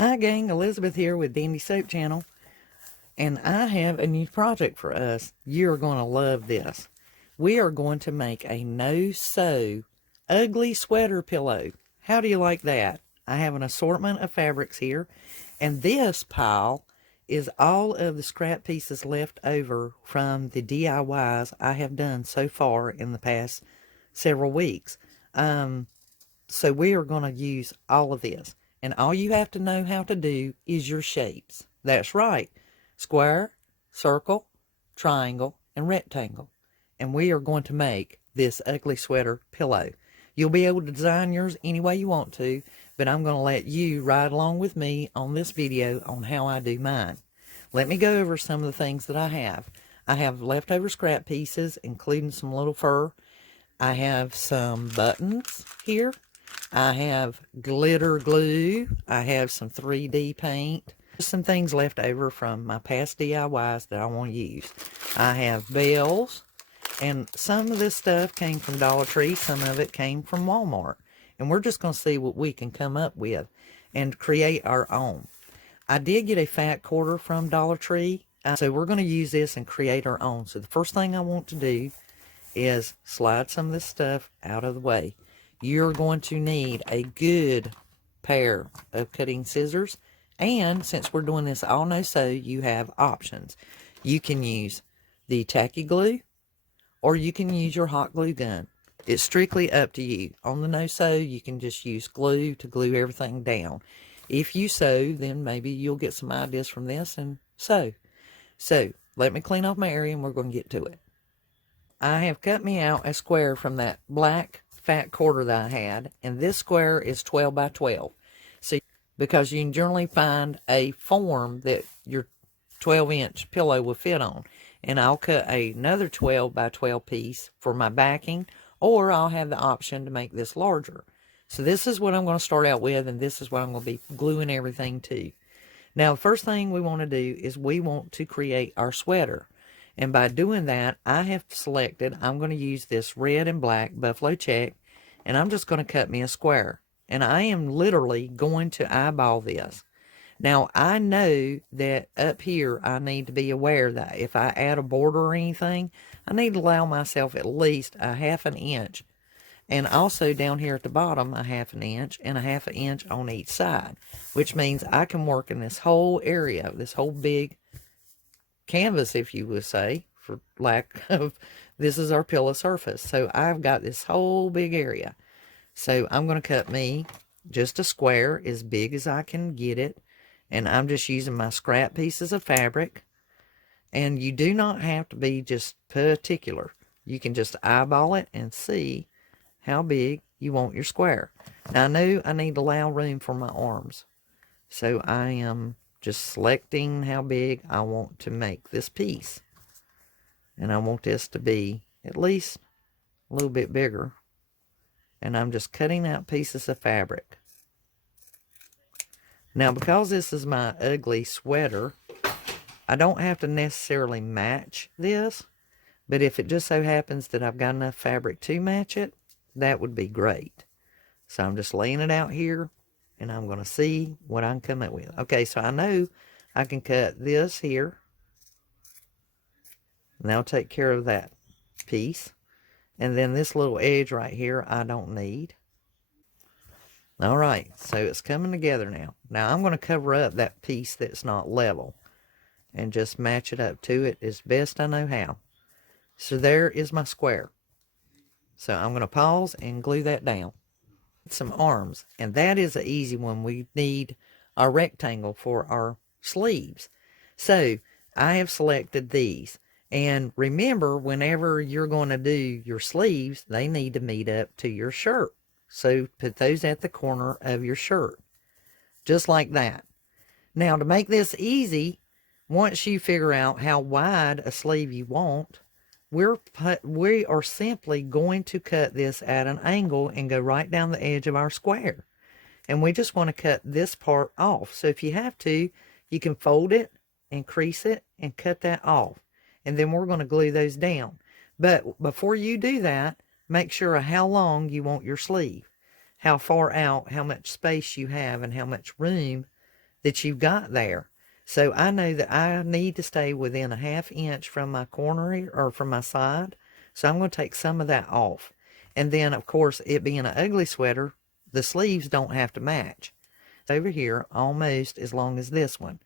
Hi gang, Elizabeth here with Dandysoap Channel, and I have a new project for us. You're going to love this. We are going to make a no-sew ugly sweater pillow. How do you like that? I have an assortment of fabrics here, and this pile is all of the scrap pieces left over from the DIYs I have done so far in the past several weeks. So we are going to use all of this. And all you have to know how to do is your shapes. That's right. Square, circle, triangle, and rectangle. And we are going to make this ugly sweater pillow. You'll be able to design yours any way you want to, but I'm going to let you ride along with me on this video on how I do mine. Let me go over some of the things that I have. I have leftover scrap pieces, including some little fur. I have some buttons here. I have glitter glue. I have some 3D paint. Some things left over from my past DIYs that I want to use. I have bells. And some of this stuff came from Dollar Tree. Some of it came from Walmart. And we're just going to see what we can come up with and create our own. I did get a fat quarter from Dollar Tree. So we're going to use this and create our own. So the first thing I want to do is slide some of this stuff out of the way. You're going to need a good pair of cutting scissors, and since we're doing this all no-sew, you have options. You can use the tacky glue, or you can use your hot glue gun. It's strictly up to you. On the no-sew, you can just use glue to glue everything down. If you sew, then maybe you'll get some ideas from this and sew. So, let me clean off my area and we're going to get to it. I have cut me out a square from that black fat quarter that I had, and this square is 12 by 12. So, because you can generally find a form that your 12-inch pillow will fit on. And I'll cut another 12 by 12 piece for my backing, or I'll have the option to make this larger. So this is what I'm going to start out with, and this is what I'm going to be gluing everything to. Now, the first thing we want to do is we want to create our sweater. And by doing that, I have selected, I'm going to use this red and black buffalo check, and I'm just going to cut me a square. And I am literally going to eyeball this. Now, I know that up here, I need to be aware that if I add a border or anything, I need to allow myself at least a 1/2 inch. And also down here at the bottom, a 1/2 inch and a 1/2 inch on each side, which means I can work in this whole area, this whole big canvas, if you would say, for lack of, this is our pillow surface. So I've got this whole big area. So I'm going to cut me just a square as big as I can get it. And I'm just using my scrap pieces of fabric. And you do not have to be just particular. You can just eyeball it and see how big you want your square. Now I know I need to allow room for my arms. So I am just selecting how big I want to make this piece. And I want this to be at least a little bit bigger. And I'm just cutting out pieces of fabric. Now, because this is my ugly sweater, I don't have to necessarily match this. But if it just so happens that I've got enough fabric to match it, that would be great. So I'm just laying it out here, and I'm going to see what I can come up with. Okay, so I know I can cut this here. And that'll take care of that piece. And then this little edge right here, I don't need. All right, so it's coming together now. Now I'm going to cover up that piece that's not level and just match it up to it as best I know how. So there is my square. So I'm going to pause and glue that down. Some arms, and that is an easy one. We need our rectangle for our sleeves. So I have selected these. And remember, whenever you're going to do your sleeves, they need to meet up to your shirt. So put those at the corner of your shirt. Just like that. Now, to make this easy, once you figure out how wide a sleeve you want, we are simply going to cut this at an angle and go right down the edge of our square. And we just want to cut this part off. So if you have to, you can fold it and crease it and cut that off. And then we're going to glue those down. But before you do that, make sure of how long you want your sleeve, how far out, how much space you have, and how much room that you've got there. So I know that I need to stay within a 1/2 inch from my corner here, or from my side. So I'm going to take some of that off. And then, of course, it being an ugly sweater, the sleeves don't have to match. Over here, almost as long as this one.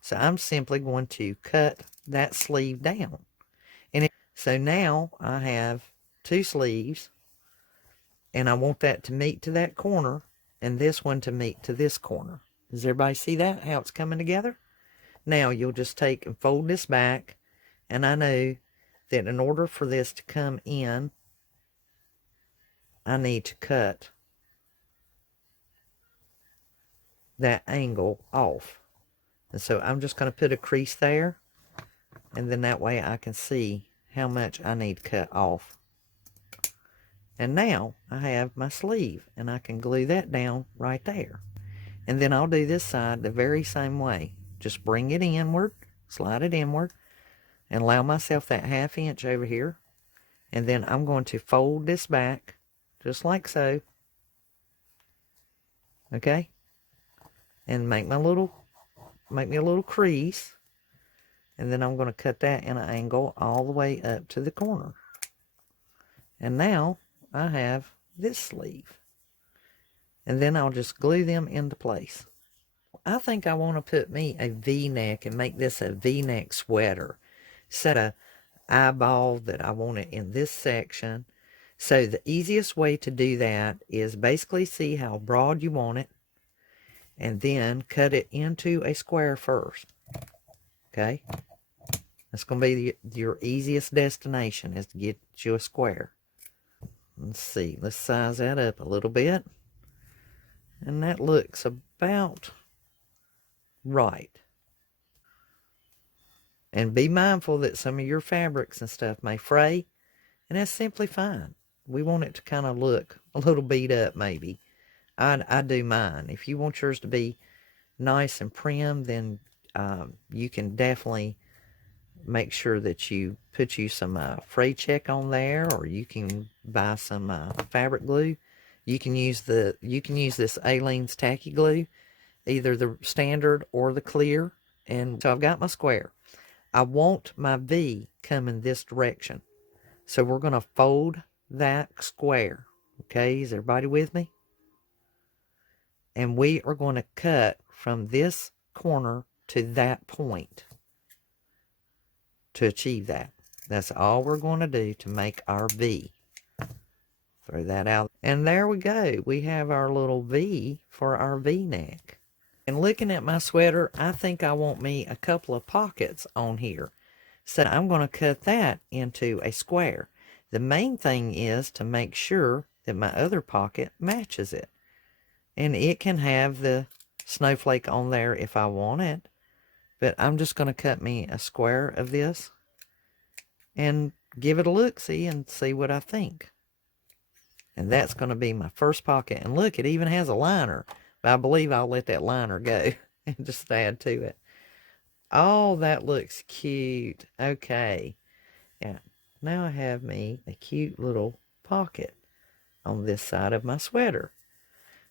So I'm simply going to cut that sleeve down. So now I have 2 sleeves, and I want that to meet to that corner, and this one to meet to this corner. Does everybody see that, how it's coming together? Now you'll just take and fold this back, and I know that in order for this to come in, I need to cut that angle off. And so I'm just going to put a crease there, and then that way I can see how much I need cut off. And now I have my sleeve, and I can glue that down right there. And then I'll do this side the very same way. Just bring it inward, slide it inward, and allow myself that 1/2 inch over here. And then I'm going to fold this back, just like so. Okay? And make me a little crease. And then I'm going to cut that in an angle all the way up to the corner. And now I have this sleeve. And then I'll just glue them into place. I think I want to put me a V-neck and make this a V-neck sweater. Set a eyeball that I want it in this section. So the easiest way to do that is basically see how broad you want it, and then cut it into a square first. Okay? That's going to be your easiest destination, is to get you a square. Let's see. Let's size that up a little bit. And that looks about right. And be mindful that some of your fabrics and stuff may fray, and that's simply fine. We want it to kind of look a little beat up maybe. I do mine. If you want yours to be nice and prim, then you can definitely make sure that you put you some fray check on there, or you can buy some fabric glue. You can use this Aleene's tacky glue, either the standard or the clear. And so I've got my square. I want my V coming this direction. So we're going to fold that square. Okay, is everybody with me? And we are going to cut from this corner to that point to achieve that. That's all we're going to do to make our V. Throw that out. And there we go. We have our little V for our V-neck. And looking at my sweater, I think I want me a couple of pockets on here. So I'm going to cut that into a square. The main thing is to make sure that my other pocket matches it. And it can have the snowflake on there if I want it. But I'm just going to cut me a square of this and give it a look-see and see what I think. And that's going to be my first pocket. And look, it even has a liner. But I believe I'll let that liner go and just add to it. Oh, that looks cute. Okay. Yeah. Now I have me a cute little pocket on this side of my sweater.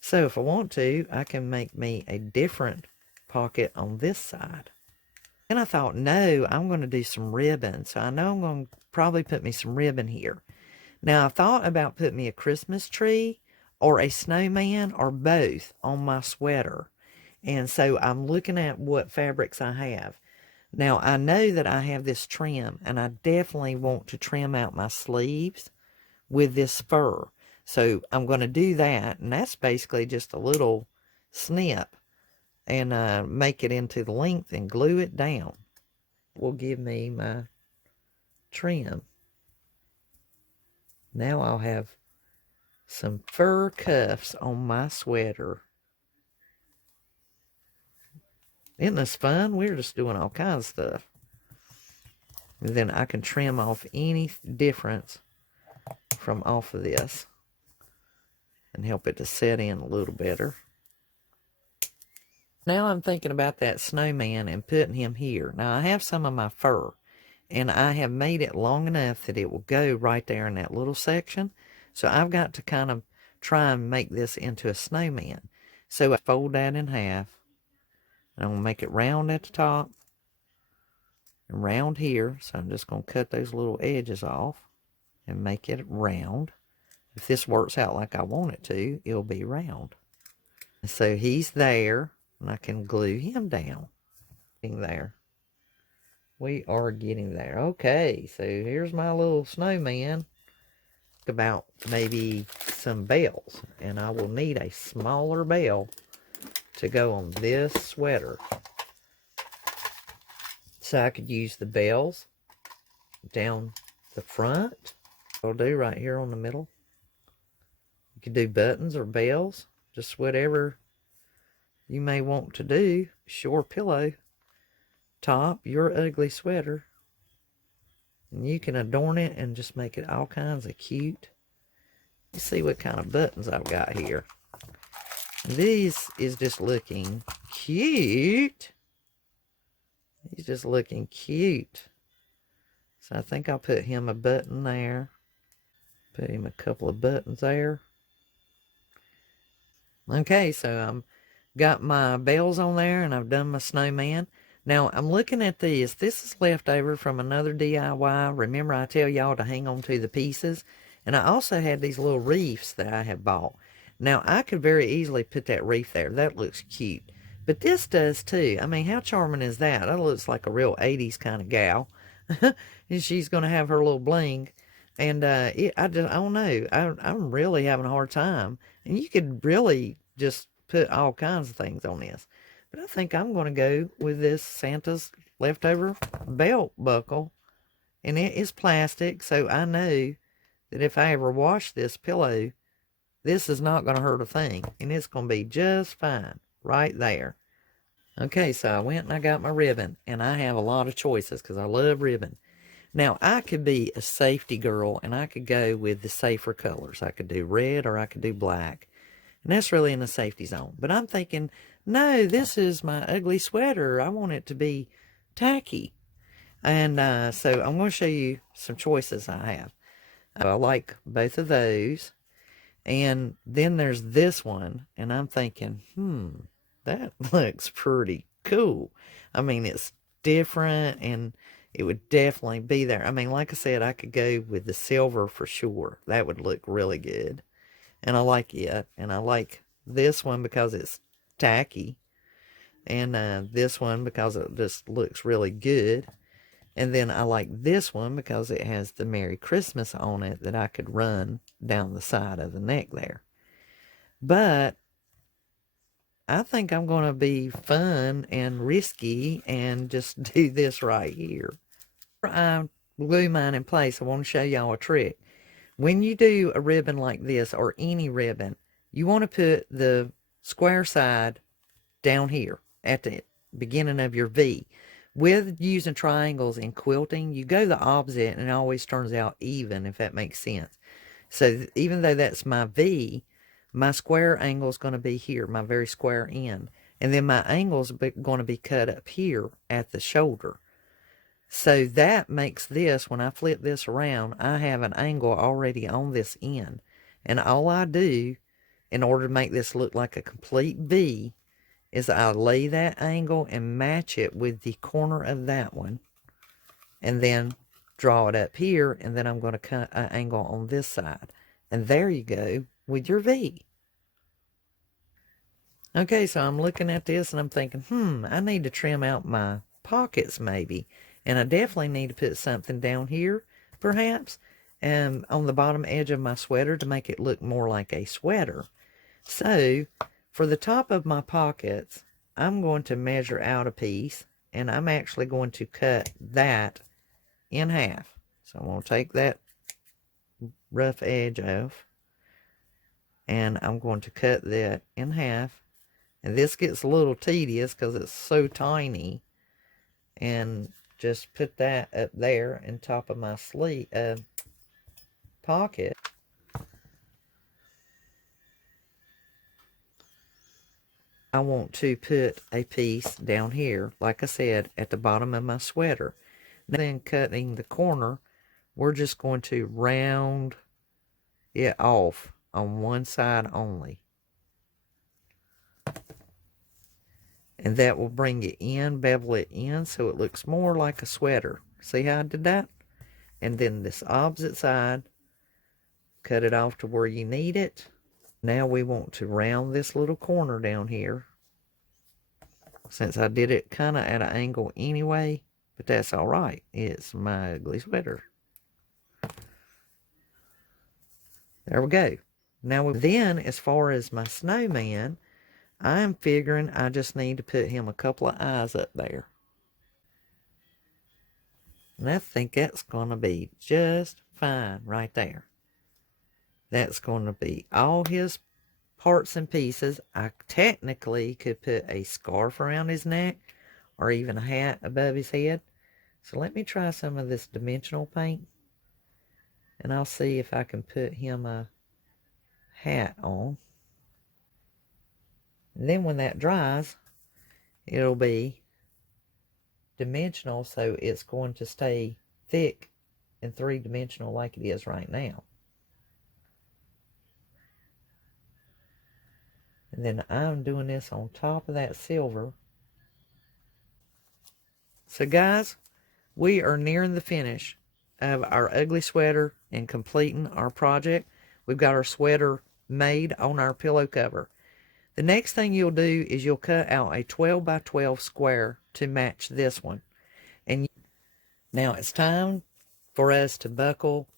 So if I want to, I can make me a different pocket on this side. And I thought, no, I'm going to do some ribbon. So I know I'm going to probably put me some ribbon here. Now I thought about putting me a Christmas tree or a snowman or both on my sweater. And so I'm looking at what fabrics I have. Now I know that I have this trim, and I definitely want to trim out my sleeves with this fur. So I'm going to do that, and that's basically just a little snip, and make it into the length and glue it down. Will give me my trim. Now I'll have some fur cuffs on my sweater. Isn't this fun? We're just doing all kinds of stuff. And then I can trim off any difference from off of this and help it to set in a little better. Now I'm thinking about that snowman and putting him here. Now I have some of my fur, and I have made it long enough that it will go right there in that little section. So I've got to kind of try and make this into a snowman. So I fold that in half, And I'm going to make it round at the top and round here. So I'm just going to cut those little edges off and make it round. If this works out like I want it to, it'll be round. So he's there, and I can glue him down. There. We are getting there. Okay, so here's my little snowman. About maybe some bells, and I will need a smaller bell to go on this sweater. So I could use the bells down the front. I'll do right here on the middle. You could do buttons or bells, just whatever you may want to do. Shore pillow, top, your ugly sweater. And you can adorn it and just make it all kinds of cute. Let's see what kind of buttons I've got here. This is just looking cute. He's just looking cute. So I think I'll put him a button there. Put him a couple of buttons there. Okay, so I'm got my bells on there, and I've done my snowman. Now, I'm looking at this. This is left over from another DIY. Remember, I tell y'all to hang on to the pieces. And I also had these little reefs that I have bought. Now, I could very easily put that reef there. That looks cute. But this does, too. I mean, how charming is that? That looks like a real 80s kind of gal. And she's going to have her little bling. And I don't know. I'm really having a hard time. And you could really just put all kinds of things on this. But I think I'm going to go with this Santa's leftover belt buckle. And it is plastic, so I know that if I ever wash this pillow, this is not going to hurt a thing. And it's going to be just fine right there. Okay, so I went and I got my ribbon. And I have a lot of choices because I love ribbon. Now, I could be a safety girl and I could go with the safer colors. I could do red or I could do black. And that's really in the safety zone. But I'm thinking, no, this is my ugly sweater. I want it to be tacky. And so I'm going to show you some choices I have. I like both of those. And then there's this one. And I'm thinking, that looks pretty cool. I mean, it's different and it would definitely be there. I mean, like I said, I could go with the silver for sure. That would look really good. And I like it. And I like this one because it's tacky. And this one because it just looks really good. And then I like this one because it has the Merry Christmas on it that I could run down the side of the neck there. But I think I'm going to be fun and risky and just do this right here. Before I glue mine in place, I want to show y'all a trick. When you do a ribbon like this, or any ribbon, you want to put the square side down here at the beginning of your V. With using triangles in quilting, you go the opposite and it always turns out even, if that makes sense. So even though that's my V, my square angle is going to be here, my very square end. And then my angle is going to be cut up here at the shoulder. So that makes this, when I flip this around, I have an angle already on this end. And all I do, in order to make this look like a complete V, is I lay that angle and match it with the corner of that one. And then draw it up here, and then I'm going to cut an angle on this side. And there you go with your V. Okay, so I'm looking at this and I'm thinking, I need to trim out my pockets maybe. And I definitely need to put something down here, perhaps, and on the bottom edge of my sweater to make it look more like a sweater. So, for the top of my pockets, I'm going to measure out a piece, and I'm actually going to cut that in half. So I'm going to take that rough edge off, and I'm going to cut that in half. And this gets a little tedious because it's so tiny. And just put that up there on top of my sleeve pocket. I want to put a piece down here, like I said, at the bottom of my sweater. Then cutting the corner, we're just going to round it off on one side only. And that will bring it in, bevel it in so it looks more like a sweater. See how I did that? And then this opposite side, cut it off to where you need it. Now we want to round this little corner down here. Since I did it kind of at an angle anyway, but that's all right. It's my ugly sweater. There we go. Now then, as far as my snowman, I'm figuring I just need to put him a couple of eyes up there. And I think that's going to be just fine right there. That's going to be all his parts and pieces. I technically could put a scarf around his neck or even a hat above his head. So let me try some of this dimensional paint. And I'll see if I can put him a hat on. And then when that dries, it'll be dimensional, so it's going to stay thick and three-dimensional like it is right now. And then I'm doing this on top of that silver. So guys, we are nearing the finish of our ugly sweater and completing our project. We've got our sweater made on our pillow cover. The next thing you'll do is you'll cut out a 12 by 12 square to match this one. And now it's time for us to buckle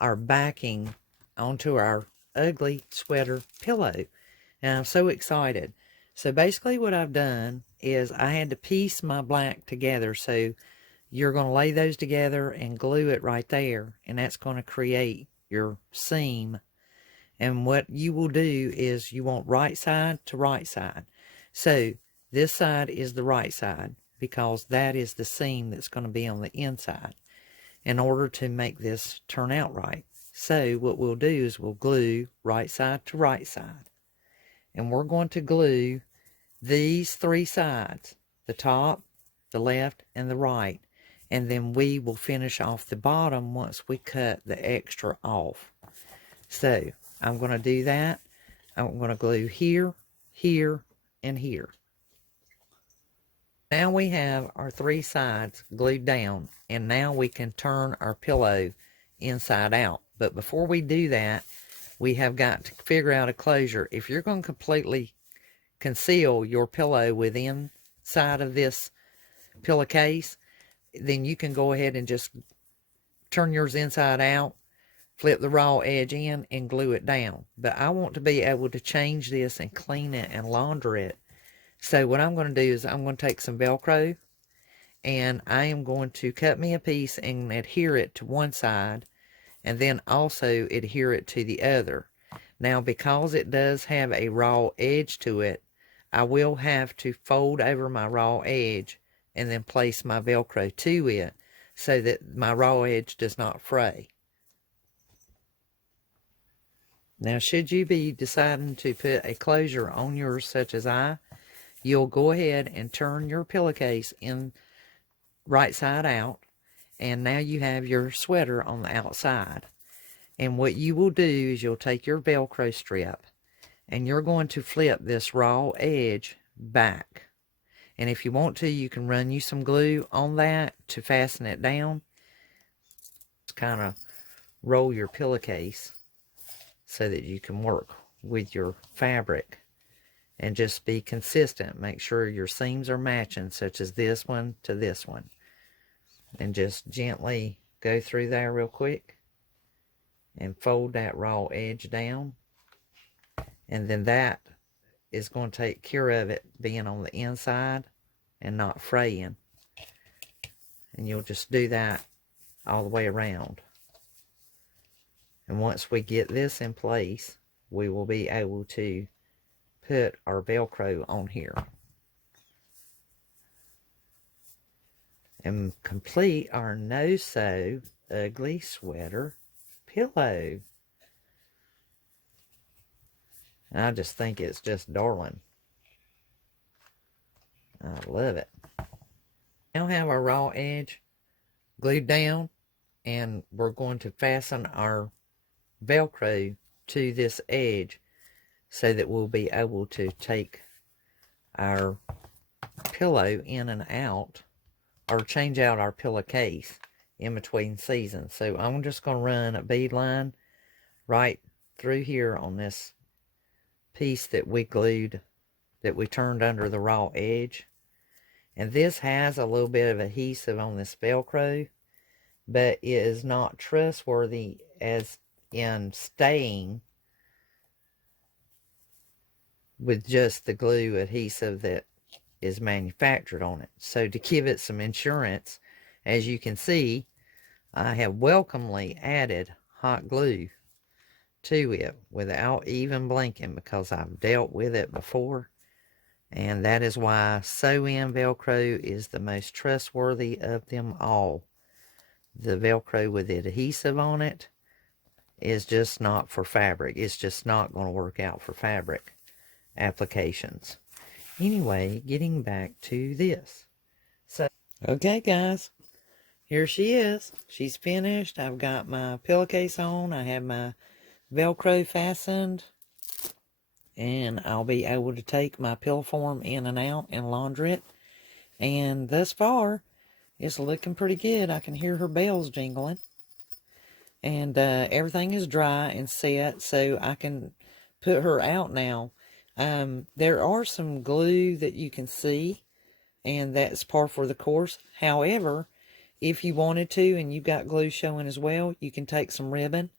our backing onto our ugly sweater pillow. And I'm so excited. So basically what I've done is I had to piece my black together. So you're going to lay those together and glue it right there. And that's going to create your seam. And what you will do is you want right side to right side. So this side is the right side because that is the seam that's going to be on the inside in order to make this turn out right. So what we'll do is we'll glue right side to right side. And we're going to glue these three sides, the top, the left, and the right. And then we will finish off the bottom once we cut the extra off. So I'm going to do that. I'm going to glue here, here, and here. Now we have our three sides glued down, and now we can turn our pillow inside out. But before we do that, we have got to figure out a closure. If you're going to completely conceal your pillow within side of this pillowcase, then you can go ahead and just turn yours inside out, flip the raw edge in, and glue it down. But I want to be able to change this and clean it and launder it. So what I'm going to do is I'm going to take some Velcro, and I am going to cut me a piece and adhere it to one side, and then also adhere it to the other. Now, because it does have a raw edge to it, I will have to fold over my raw edge and then place my Velcro to it so that my raw edge does not fray. Now, should you be deciding to put a closure on yours such as you'll go ahead and turn your pillowcase in right side out. And now you have your sweater on the outside. And what you will do is you'll take your Velcro strip and you're going to flip this raw edge back. And if you want to, you can run you some glue on that to fasten it down. Just kind of roll your pillowcase so that you can work with your fabric and just be consistent. Make sure your seams are matching, such as this one to this one. And just gently go through there real quick and fold that raw edge down. And then that is going to take care of it being on the inside and not fraying. And you'll just do that all the way around. And once we get this in place, we will be able to put our Velcro on here and complete our no-sew ugly sweater pillow. And I just think it's just darling. I love it. Now have our raw edge glued down, and we're going to fasten our Velcro to this edge so that we'll be able to take our pillow in and out, or change out our pillowcase in between seasons. So I'm just going to run a bead line right through here on this piece that we glued, that we turned under the raw edge. And this has a little bit of adhesive on this Velcro, but it is not trustworthy as in staying with just the glue adhesive that is manufactured on it. So to give it some insurance, as you can see, I have welcomely added hot glue to it without even blinking, because I've dealt with it before. And that is why sew-in Velcro is the most trustworthy of them all. The Velcro with the adhesive on it is just not for fabric. It's just not going to work out for fabric applications. Anyway, getting back to this. So, okay guys, here she is. She's finished. I've got my pillowcase on. I have my Velcro fastened. And I'll be able to take my pillow form in and out and launder it. And thus far, it's looking pretty good. I can hear her bells jingling. And everything is dry and set, so I can put her out now. There are some glue that you can see, and that's par for the course. However, if you wanted to and you got glue showing as well, you can take some ribbon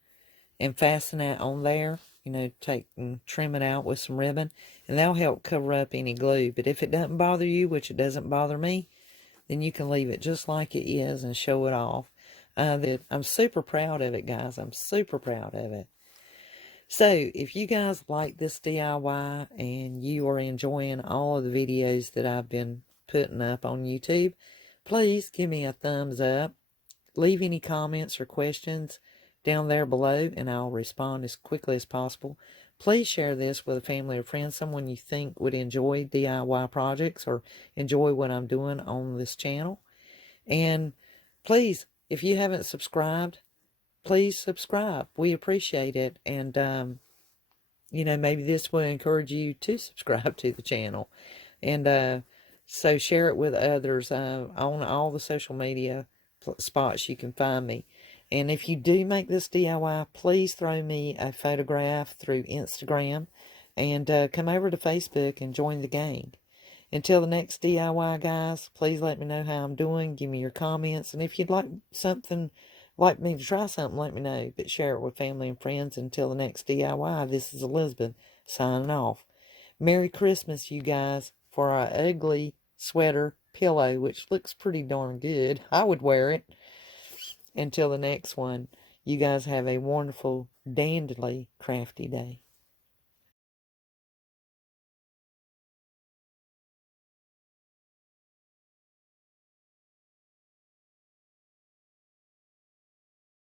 and fasten that on there. You know, take and trim it out with some ribbon, and that'll help cover up any glue. But if it doesn't bother you, which it doesn't bother me, then you can leave it just like it is and show it off. I'm super proud of it, guys. I'm super proud of it. So, if you guys like this DIY and you are enjoying all of the videos that I've been putting up on YouTube, please give me a thumbs up. Leave any comments or questions down there below, and I'll respond as quickly as possible. Please share this with a family or friend, someone you think would enjoy DIY projects or enjoy what I'm doing on this channel. And please, if you haven't subscribed, please subscribe. We appreciate it. And, you know, maybe this will encourage you to subscribe to the channel. And so share it with others on all the social media spots you can find me. And if you do make this DIY, please throw me a photograph through Instagram, and come over to Facebook and join the gang. Until the next DIY, guys, please let me know how I'm doing. Give me your comments. And if you'd like me to try something, let me know. But share it with family and friends. Until the next DIY, this is Elizabeth signing off. Merry Christmas, you guys, for our ugly sweater pillow, which looks pretty darn good. I would wear it. Until the next one, you guys have a wonderful, dandily crafty day.